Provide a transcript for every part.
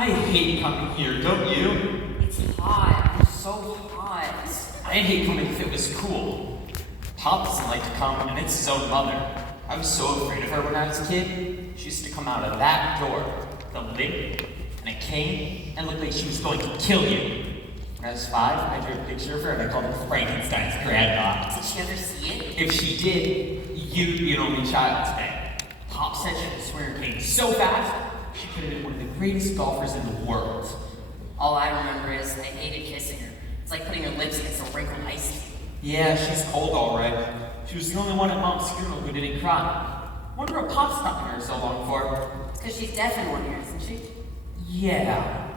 I hate coming here, don't you? It's hot. It's so hot. I hate coming if it was cool. Pop doesn't like to come, and it's his own mother. I was so afraid of her when I was a kid. She used to come out of that door, the lid, and a cane, and looked like she was going to kill you. When I was 5, I drew a picture of her, and I called her Frankenstein's grandma. Did she ever see it? If she did, you'd be an only child today. Pop said she could swing her cane so fast, she could have been one of the greatest golfers in the world. All I remember is I hated kissing her. It's like putting her lips against a wrinkled ice cube. Yeah, she's cold, all right. She was the only one at Mom's funeral who didn't cry. Wonder what Pop's talking to her so long for. It's because she's deaf in one ear, isn't she? Yeah.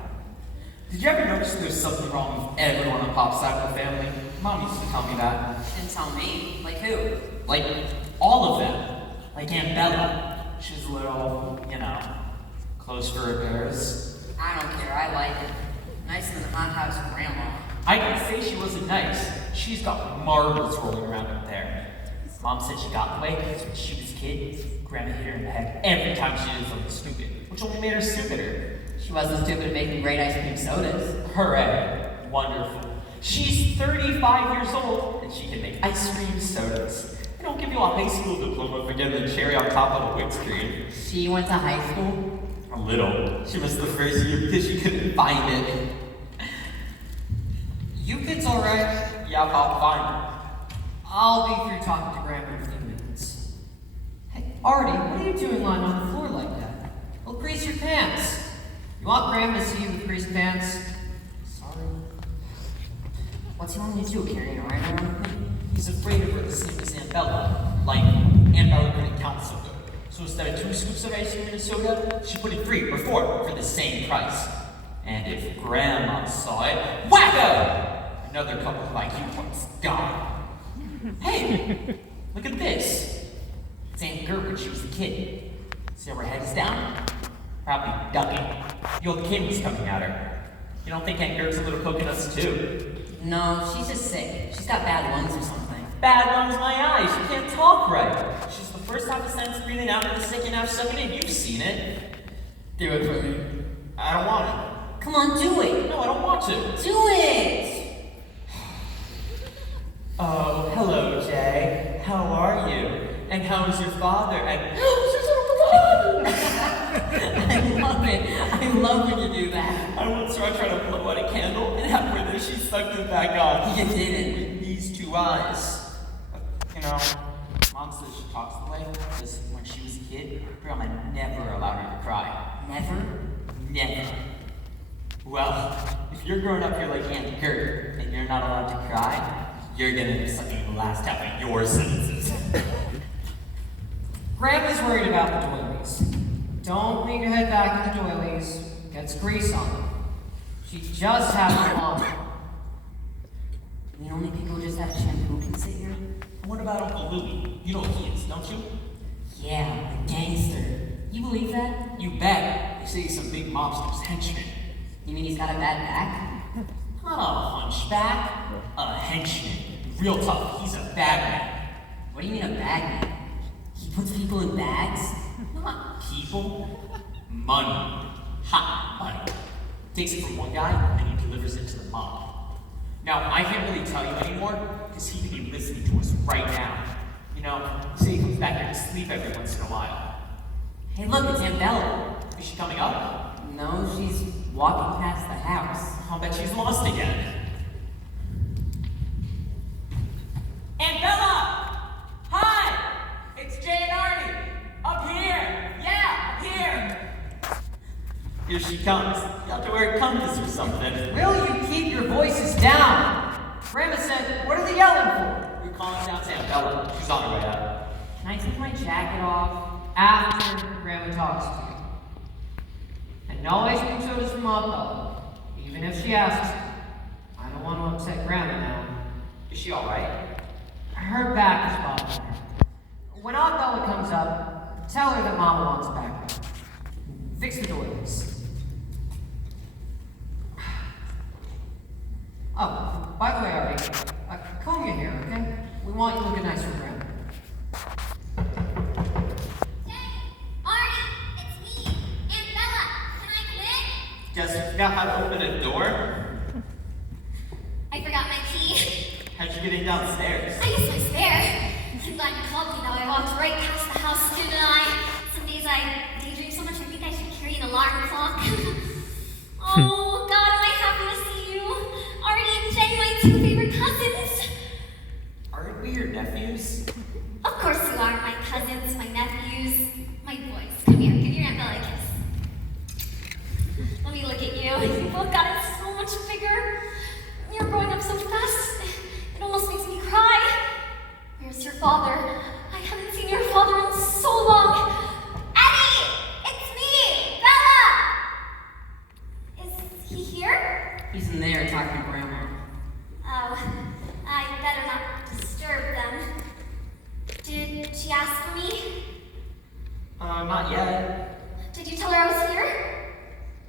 Did you ever notice there's something wrong with everyone on Pop's side of the family? Mom used to tell me that. Didn't tell me. Like who? Like, all of them. Like Aunt Bella. She's a little, close for her bears. I don't care. I like it. Nicer than the hot house grandma. I didn't say she wasn't nice. She's got marbles rolling around up there. Mom said she got the way because when she was a kid, Grandma hit her in the head every time she did something stupid, which only made her stupider. She wasn't stupid at making great ice cream sodas. Hooray. Wonderful. She's 35 years old, and she can make ice cream sodas. They don't give you a high school diploma for getting the cherry on top of a whipped cream. She went to high school? A little. She missed the first year because she couldn't find it. You kids alright? Yeah, Pop, fine. I'll be through talking to Grandma in a few minutes. Hey, Artie, what are you doing lying on the floor like that? Well, grease your pants. You want Grandma to see you with greased pants? Sorry. What's he want me to do, carrying her right around with me? He's afraid of her the same as Aunt Bella. Like, Aunt Bella couldn't count so good. So instead of 2 scoops of ice cream in a soda, she put in 3 or 4 for the same price. And if Grandma saw it, wacko! Another couple of IQ points gone. Hey, look at this. It's Aunt Gert when she was a kid. See how her head is down? Probably ducking. The old kid was coming at her. You don't think Aunt Gert's a little poking us too? No, she's just sick. She's got bad lungs or something. Bad lungs, my eyes. She can't talk right. She's the first half of the sentence breathing out and the second half sucking in. You've seen it. Do it for me. I don't want it. Come on, do it. No, I don't want to. Do it. Oh, hello, Jay. How are you? And how is your father? And I love it. I love when you do that. I once saw her try to blow out a candle, and halfway there she sucked it back on. You didn't. With these 2 eyes. Mom says she talks the way because when she was a kid, Grandma never allowed her to cry. Never? Never. Well, if you're growing up here like Aunt Gert, and you're not allowed to cry, you're gonna be sucking the last half of your sentences. Grandma's worried about the doilies. Don't lean your head back in the doilies. Gets grease on them. She just has them on. The only people who just have shampoo can sit here? What about Uncle Louie? You know what he is, don't you? Yeah, a gangster. You believe that? You bet. They say he's some big mobster's henchman. You mean he's got a bad back? Not a hunchback, a henchman. Real tough, he's a bad man. What do you mean a bag man? He puts people in bags? Not people, money. Hot money. Takes it from one guy, and he delivers it to the mob. Now, I can't really tell you anymore, because he could be listening to us right now. Say he comes back here to sleep every once in a while. Hey look, it's Aunt Bella. Is she coming up? No, she's walking past the house. I'll bet she's lost again. Aunt Bella! Hi! It's Jay and Artie! Up here! Yeah, up here! Here she comes. You have to wear a compass or something. Will you keep your voices down? Grandma said, what are they yelling for? We're calling down to Aunt Bella. She's on her way out. Can I take my jacket off after Grandma talks to me? And no ice cream sodas from Aunt Bella, even if she asks. I don't want to upset Grandma now. Is she alright? Her back is bothering her. When Aunt Bella comes up, tell her that Mama wants back. Fix the doilies. Oh, by the way, Artie, comb your hair, okay? We want you to look nice for Grandma. Hey, Artie, it's me, Aunt Bella. Can I come in? Guess you forgot how to open a door? I forgot my key. How'd you get in downstairs? I used my spare. I'm glad you called me though. I walked right past the house, didn't I? Some days I daydream so much I think I should carry an alarm clock. Oh, God, am I happy to see you. Artie and Jay, my two favorite cousins. Aren't we your nephews? Of course you are, my cousins, my nephews, my boys. Come here, give your Aunt Bella a kiss. Let me look at you. You both got it so much bigger. You're growing up so fast. It almost makes me cry. Where's your father? I haven't seen your father in so long. Eddie! It's me! Bella! Is he here? He's in there talking to Grandma. Oh, I better not disturb them. Did she ask for me? Not yet. Did you tell her I was here?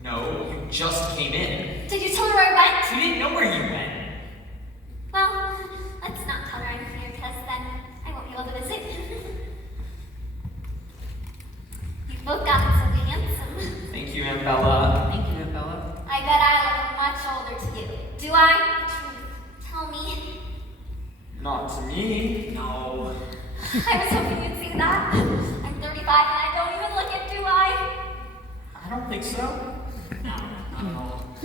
No, you just came in. Did you tell her where I went? You didn't know where you went. Well, let's not tell her I'm here, because then I won't be able to visit. You both got so handsome. Thank you, Aunt Bella. Thank you, Bella. I bet I look much older to you. Do I? The truth. Tell me. Not to me. No. I was hoping you'd see that. I'm 35 and I don't even look it, do I? I don't think so. No, not at all.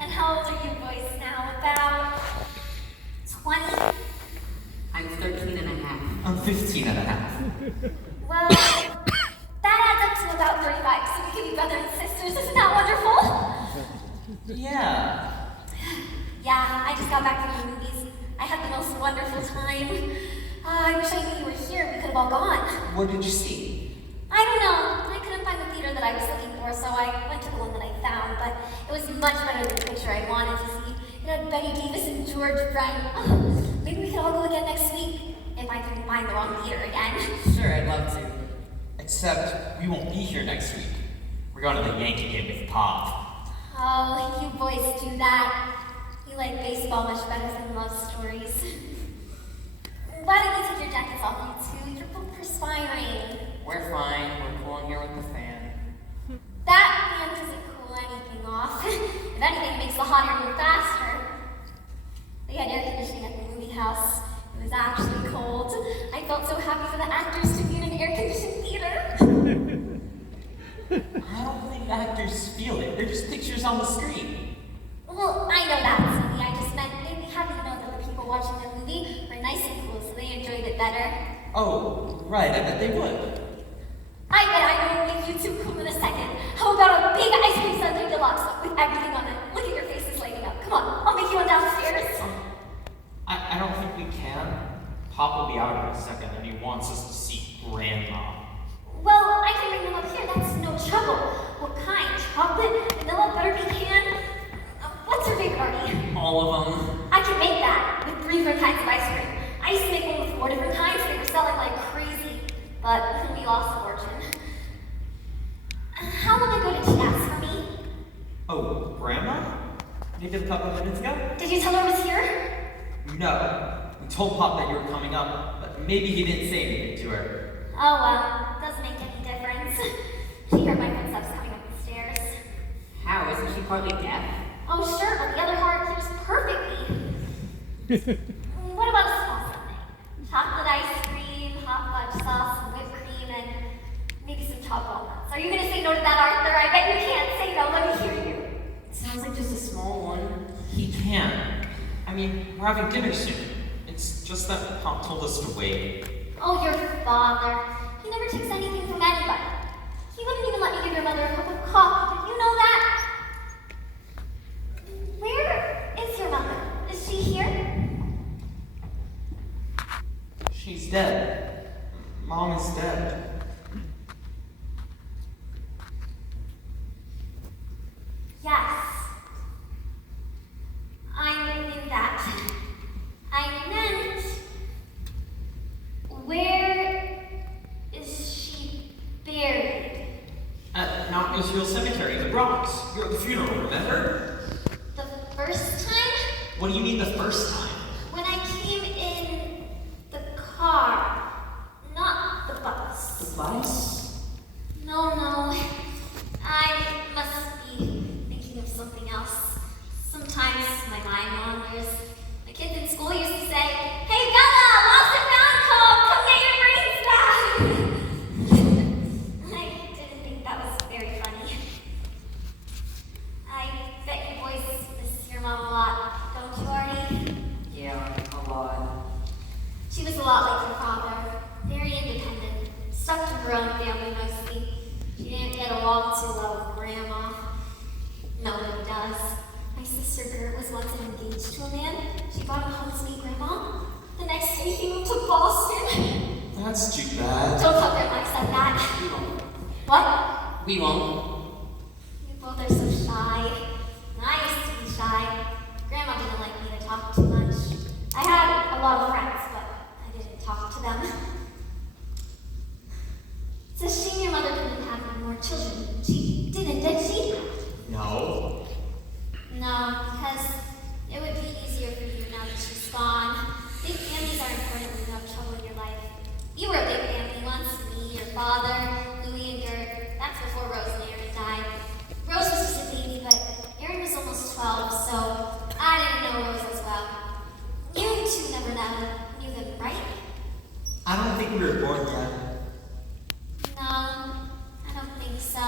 And how old are you boys now? About 20? I'm 13 and a half. I'm 15 and a half. Well, that adds up to about 35, so we can be brother and sisters. Isn't that wonderful? Yeah. Yeah, I just got back from the movies. I had the most wonderful time. I wish I knew you were here. We could have all gone. What did you see? I don't know. I couldn't find the theater that I was looking for, so I went to the one that I found, but it was much better than the picture I wanted to see. It had Betty Davis and George Bryan. Oh, maybe we could all go again next week, if I can find the wrong theater again. Sure, I'd love to. Except we won't be here next week. We're going to the Yankee game with Pop. Oh, you boys do that. You like baseball much better than love stories. Why don't you take your jackets off, you two? You're both perspiring. We're fine. We're cool in here with the fan. That fan doesn't cool anything off. If anything, it makes the hot air move faster. They had air conditioning at the movie house. It was actually cold. I felt so happy for the actors to be in an air-conditioned theater. I don't think actors feel it. They're just pictures on the screen. Well, I know that, Cindy. I just meant they'd be happy to know that the people watching the movie were nice and cool, so they enjoyed it better. Oh, right. I bet they would. I bet I will make you two cool in a second. How about a big ice cream sundae deluxe with everything on it? Look at your faces lighting up. Come on, I'll make you one downstairs. I don't think we can. Pop will be out in a second, and he wants us to see Grandma. Well, I can bring them up here. That's no trouble. What kind? Chocolate, vanilla, butter pecan? What's your favorite, Artie? All of them. I can make that with 3 different kinds of ice cream. I used to make one with 4 different kinds. They were selling like crazy, but we lost a fortune. How long ago did she ask for me? Oh, Grandma? Maybe a couple minutes ago? Did you tell her I was here? No. We told Pop that you were coming up, but maybe he didn't say anything to her. Oh well, doesn't make any difference. She heard my footsteps coming up the stairs. How? Isn't she partly deaf? Oh sure, but the other heart hears perfectly. What about a small something? Chocolate ice cream, hot fudge sauce, some whipped cream, and maybe some chopped walnuts. Are you gonna say no to that, Arthur? I bet you can't say no. Let me hear you. It sounds like just a small one. He can. I mean, we're having dinner soon. It's just that Pop told us to wait. Oh, your father. He never takes anything from anybody. He wouldn't even let me give your mother a cup of coffee. Did you know that? Where is your mother? Is she here? She's dead. Mom is dead. Yes. I knew that. I meant, where is she buried? At Mount Israel Cemetery in the Bronx. You're at the funeral, remember? The first time? What do you mean the first time? When I came in the car, not the bus. The bus? No, I must all too love Grandma. Nobody does. My sister Bert was once engaged to a man. She brought him home to meet Grandma. The next day he moved to Boston. That's too bad. Don't tell Grandma I said that. We won't. What? We won't. You both are so shy. I used to be shy. Grandma didn't like me to talk too much. I had a lot of friends, but I didn't talk to them. It's a shame your mother didn't have any more children. She didn't, did she? No. No, because it would be easier for you now that she's gone. Big families are important when you have trouble in your life. You were a big family once. Me, your father, Louie, and Gert. That's before Rose and Aaron died. Rose was just a baby, but Aaron was almost 12, so I didn't know Rose as well. You two never knew them, right? I don't think we were born yet. No, I don't think so.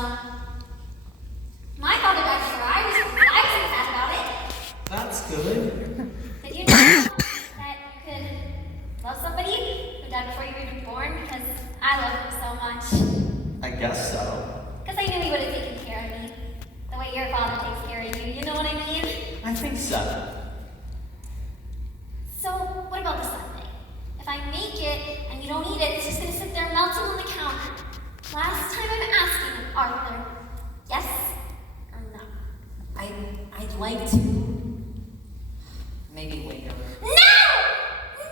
My father died before I was born, but I wasn't sad about it. That's good. Did you know that you could love somebody who died before you were even born? Because I love him so much. I guess so. Because I knew he would have taken care of me. The way your father takes care of you, you know what I mean? I think so. So, what about the sundae? If I make it and you don't eat it, it's just gonna sit there melting on the counter. Last time I'm asking, Arthur. Yes or no? I'd like to. Maybe later. No!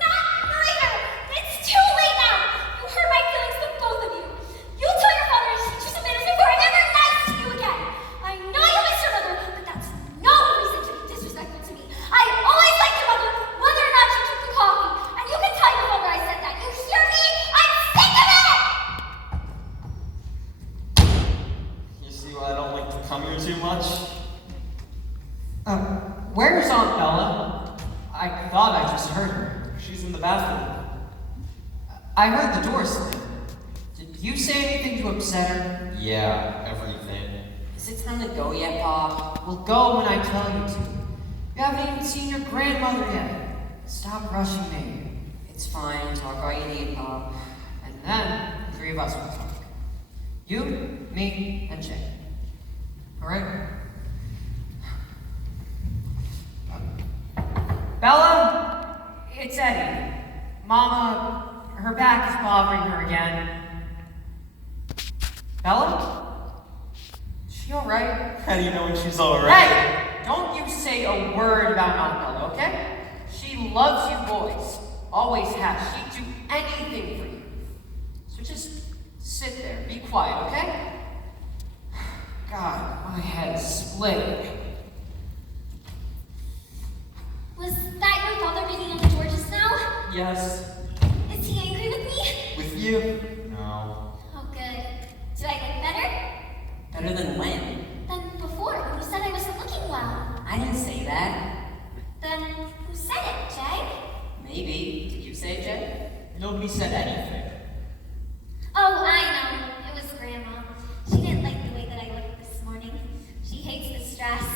Not later! It's too late now! You hurt my feelings, the both of you. You tell your father and teach you some manners before I'm ever nice to you again. I know you miss your mother, but that's no reason to be disrespectful to me. I always liked your mother, whether or not you took the coffee. And you can tell your father I said that. You hear me? I'm sick of it! You see why I don't like to come here too much? Where's Aunt Bella? I thought I just heard her. She's in the bathroom. I heard the door slam. Did you say anything to upset her? Yeah, everything. Is it time to go yet, Pop? We'll go when I tell you to. You haven't even seen your grandmother yet. Stop rushing me. It's fine, talk all you need, Pop. And then the three of us will talk. You, me, and Jay. Alright? Bella, it's Eddie. Mama, her back is bothering her again. Bella? Is she alright? How do you know when she's alright? Hey! Don't you say a word about Aunt Bella, okay? She loves you boys. Always has. She'd do anything for you. So just sit there. Be quiet, okay? God, my head's splitting. Was that your father beating on the door just now? Yes. Is he angry with me? With you? No. Oh, good. Do I look better? Better than when? Than before, when you said I wasn't looking well. I didn't say that. Then who said it, Jay? Maybe. Did you say it, Jay? Nobody said anything. Oh, I know. It was Grandma. She didn't like the way that I looked this morning. She hates the stress.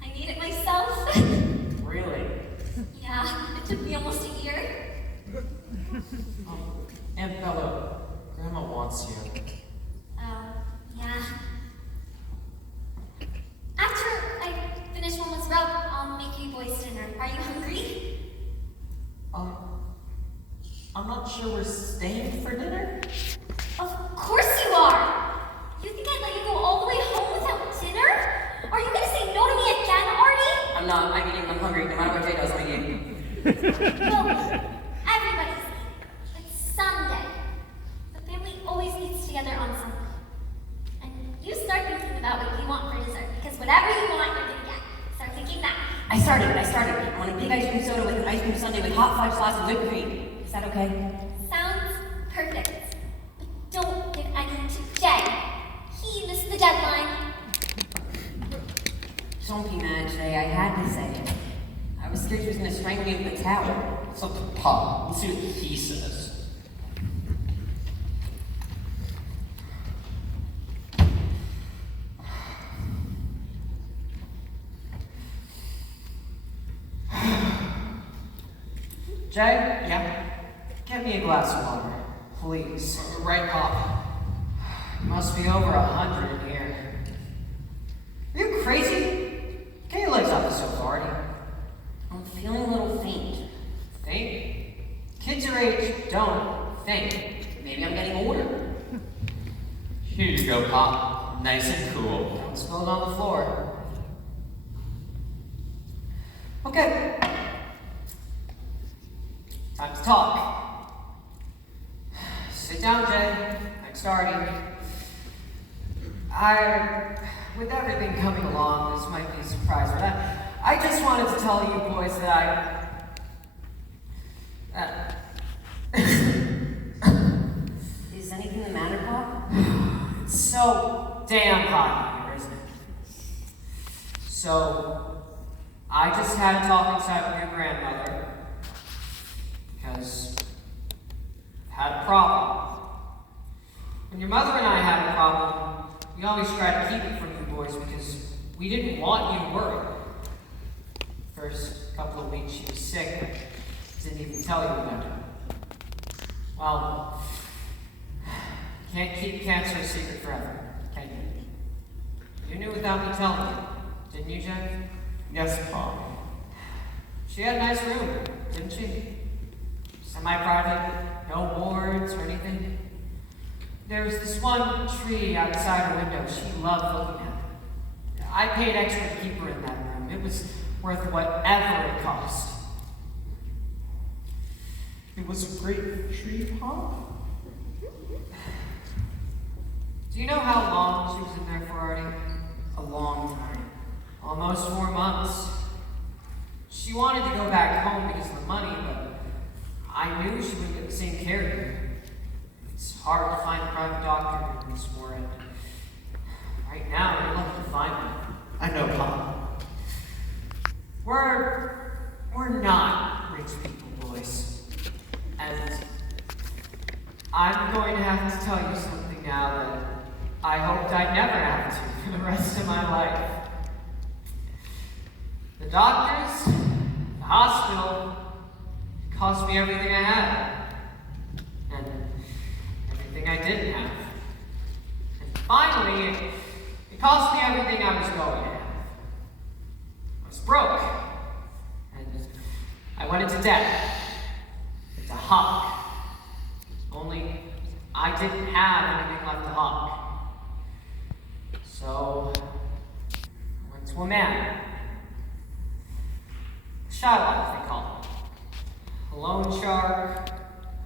I need it myself. Really? Yeah, it took me almost a year. Aunt Bella, Grandma wants you. Oh, yeah. After I finish Mama's rub, I'll make you boys dinner. Are you hungry? I'm not sure we're staying for dinner. Of course you are! You think I'd let you go all the way home without dinner? Are you gonna say no to me again, Artie? I'm not. I'm eating. I'm hungry. No matter what Jay does, I'm eating. Well, everybody's eating. It's Sunday. The family always eats together on Sunday. And you start thinking about what you want for dessert, because whatever you want, you're gonna get. Start thinking that. I started. I want a big ice cream soda with an ice cream sundae with hot fudge sauce and whipped cream. Is that okay? Sounds perfect. But don't give any to Jay. He missed the deadline. Don't be mad, Jay. I had to say it. I was scared she was going to strangle me with a towel. It's up to Pop. We'll see what he says. Jay? Yeah? Get me a glass of water, please. Right, Pop. Must be over 100 in here. Are you crazy? Get your legs off the sofa, Artie. I'm feeling a little faint. Faint? Kids your age don't faint. Maybe I'm getting older. Here you go, Pop. Nice and cool. Don't spill it on the floor. Okay. Time to talk. Sit down, Jay. Next, Artie. With everything coming along, this might be a surprise, but I just wanted to tell you boys that Is anything the matter, Pop? it's so damn hot here, isn't it? So, I just had a talk inside with your grandmother, because I've had a problem. When your mother and I had a problem, we always tried to keep it from you boys because we didn't want you to worry. First couple of weeks she was sick, but didn't even tell you about it. Well, can't keep cancer a secret forever, can you? You knew without me telling you, didn't you, Jack? Yes, Pop. She had a nice room, didn't she? Semi-private, no wards or anything. There was this one tree outside her window she loved looking at. I paid extra to keep her in that room. It was worth whatever it cost. It was a great tree, Pop. Do you know how long she was in there for, Artie? A long time. Almost 4 months. She wanted to go back home because of the money, but I knew she wouldn't get the same care here. It's hard to find a private doctor in this war, and right now you're lucky to find one. I know, Pop. We're not rich people, boys. And I'm going to have to tell you something now that I hoped I'd never have to for the rest of my life. The doctors, the hospital, it cost me everything I had. And everything I didn't have. And finally, it cost me everything I was going to have. I was broke. And I went into debt. To hawk. Only I didn't have anything left to hawk. So I went to a man. A Shylock, they call him. A loan shark,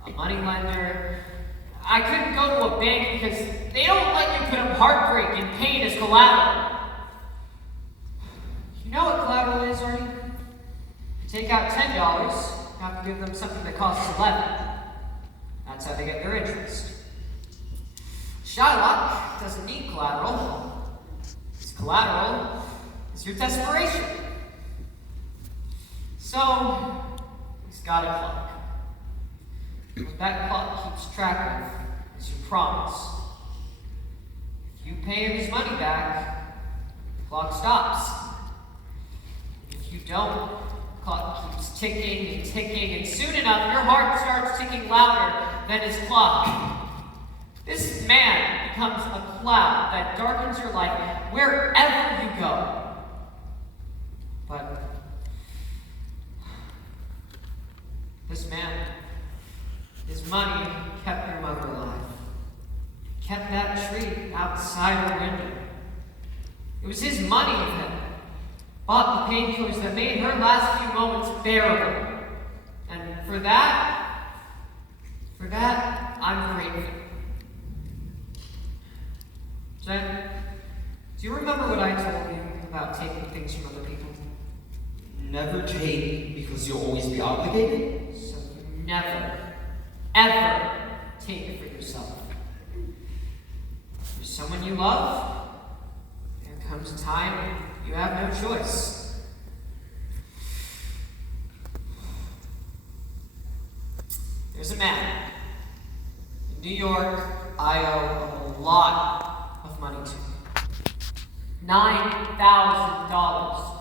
a money lender. I couldn't go to a bank because they don't let you put up heartbreak and pain as collateral. You know what collateral is, Artie? You take out $10, you have to give them something that costs $11. That's how they get their interest. Shylock doesn't need collateral. His collateral is your desperation. So, he's got a clock. What that clock keeps track of is your promise. If you pay him his money back, the clock stops. If you don't, the clock keeps ticking and ticking, and soon enough, your heart starts ticking louder than his clock. This man becomes a cloud that darkens your life wherever you go. But this man, his money kept your mother alive. Kept that tree outside her window. It was his money that bought the painkillers that made her last few moments bearable. And for that, I'm grateful. Jen, do you remember what I told you about taking things from other people? Never take because you'll always be obligated? So you never, ever take it for yourself. If there's someone you love, there comes a time when you have no choice. There's a man in New York I owe a lot of money to. $9,000.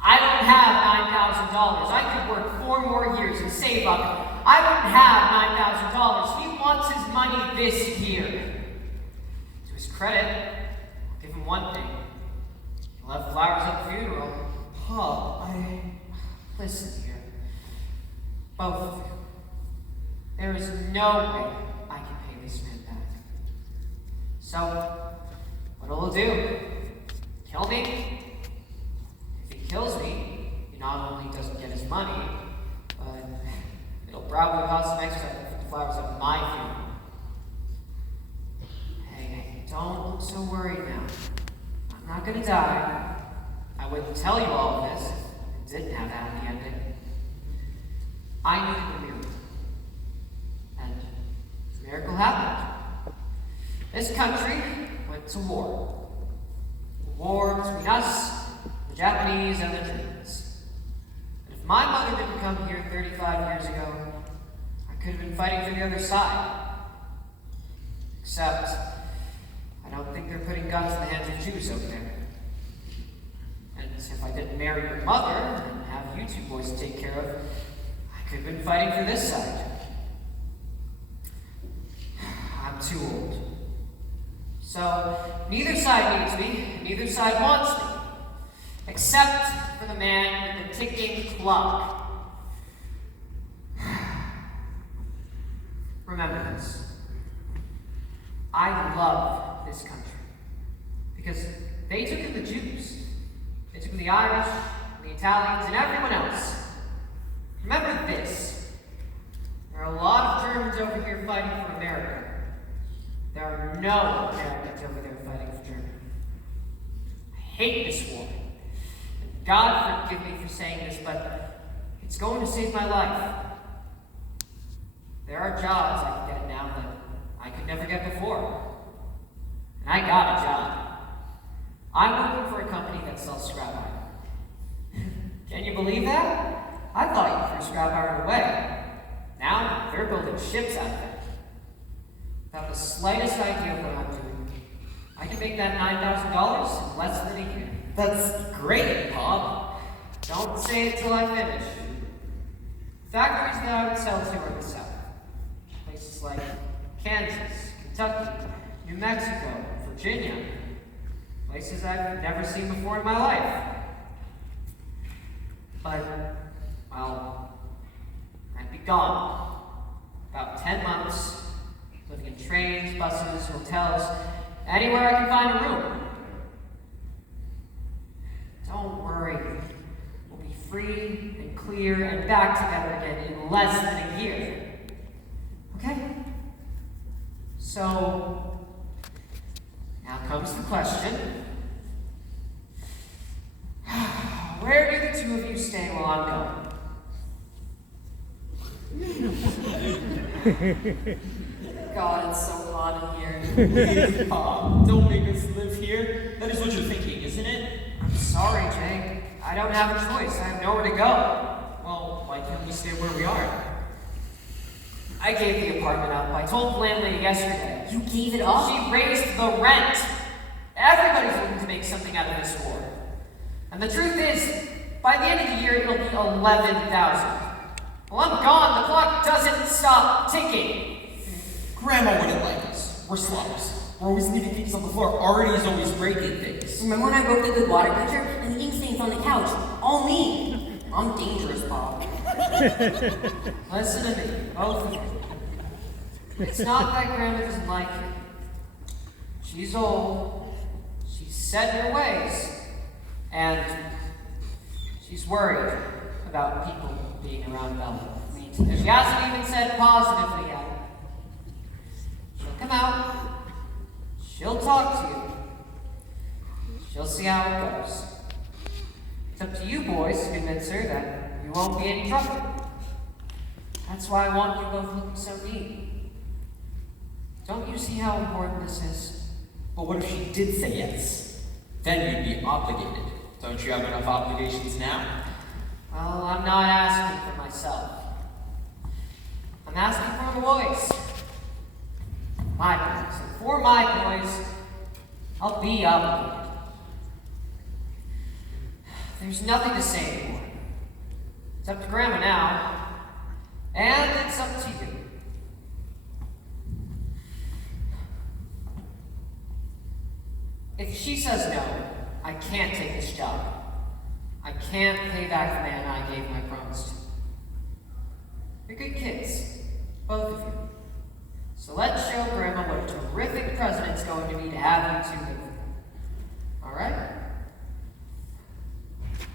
I don't have $9,000. I could work 4 more years and save up. I wouldn't have $9,000. He wants his money this year. his credit, I'll give him one thing. He'll have flowers at the funeral. Pa, Listen here. Both of you. There is no way I can pay this man back. So, what'll he do? Kill me? If he kills me, he not only doesn't get his money, but it'll probably cost him extra to put the flowers at my funeral. Hey, don't look so worried now. I'm not gonna die. I wouldn't tell you all of this if it didn't have a happy ending. I needed a miracle. And the miracle happened. This country went to war. A war between us, the Japanese, and the Germans. And if my mother didn't come here 35 years ago, I could have been fighting for the other side. Except, I don't think they're putting guns in the hands of Jews over there. And if I didn't marry your mother and have you two boys to take care of, I could have been fighting for this side. I'm too old. So, neither side needs me, neither side wants me. Except for the man with the ticking clock. Remember this. I love this country. Because they took in the Jews. They took in the Irish, the Italians, and everyone else. Remember this. There are a lot of Germans over here fighting for America. There are no Americans over there fighting for Germany. I hate this war. And God forgive me for saying this, but it's going to save my life. There are jobs I can get now that I could never get before. And I got a job. I'm working for a company that sells scrap iron. Can you believe that? I thought you threw scrap iron away. Now they're building ships out of it. Without the slightest idea of what I'm doing, I can make that $9,000 in less than a year. that's great, Pa. Don't say it till I finish. Factories that I would sell to are in the South. Places like Kansas, Kentucky, New Mexico, Virginia. Places I've never seen before in my life. But, well, I'd be gone. About 10 months, living in trains, buses, hotels, anywhere I can find a room. Don't worry. We'll be free and clear and back together again in less than a year. Okay? So, now comes the question. Where do the two of you stay while I'm gone? God, it's so hot in here. Please, Pa, don't make us live here. That is what you're thinking, isn't it? I'm sorry, Jay. I don't have a choice. I have nowhere to go. Well, why can't we stay where we are? I gave the apartment up. I told the landlady yesterday. You gave it up? She raised the rent. Everybody's looking to make something out of this war. And the truth is, by the end of the year, it'll be 11,000. Well, I'm gone. The clock doesn't stop ticking. Grandma wouldn't like us. We're slobs. We're always leaving things on the floor. Artie's always breaking things. Remember when I broke the good water pitcher and the ink stains on the couch? All me. I'm dangerous, Bob. Listen to me, both of you. It's not that Grandma doesn't like you. She's old. She's set in her ways. And she's worried about people being around Bella. She hasn't even said positively yet. She'll come out. She'll talk to you. She'll see how it goes. It's up to you boys to convince her that you won't be any trouble. That's why I want you both looking so neat. Don't you see how important this is? But what if she did say yes? Then you'd be obligated. Don't you have enough obligations now? Well, I'm not asking for myself. I'm asking for the boys. My boys. And for my boys, I'll be obligated. There's nothing to say anymore. It's up to Grandma now. And it's up to you. If she says no, I can't take this job. I can't pay back the man I gave my promise to. You're good kids, both of you. So let's show Grandma what a terrific president's going to be to have you two live with. All right?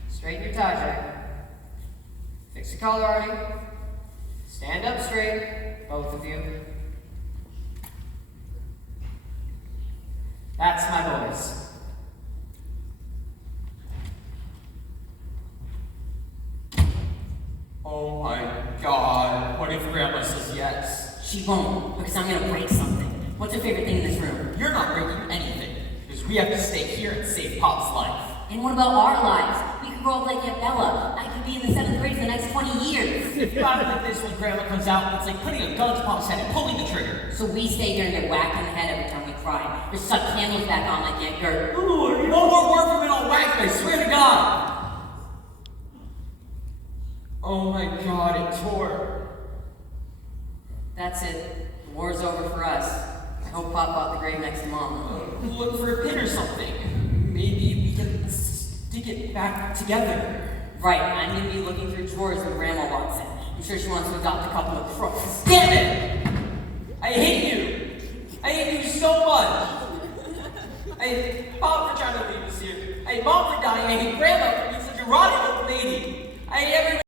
Straighten your tie, Jack. Fix the collar, Artie. Stand up straight, both of you. That's my boys. Oh my god, what if Grandma says yes? She won't, because I'm gonna break something. What's your favorite thing in this room? You're not breaking anything, because we have to stay here and save Pop's life. And what about our lives? We could grow up like Aunt Bella. I could be in the 7th grade for the next 20 years. If you act like this when Grandma comes out, it's like putting a gun to Pop's head and pulling the trigger. So we stay here and get whacked in the head every time we cry. Or suck candles back on like Aunt Gert. Ooh, no more word from an old whack, I swear to God! Oh my god, it tore. That's it. The war's over for us. I hope Pop bought the grave next to Mom. Look for a pin or something. Maybe we can stick it back together. Right, I'm gonna be looking through drawers when Grandma walks in. I'm sure she wants to adopt a couple of crooks. Damn it! I hate you! I hate you so much! I hate Bob for trying to leave us here. I hate Mom for dying. I hate Grandma for being such a rotten old lady. I hate everyone.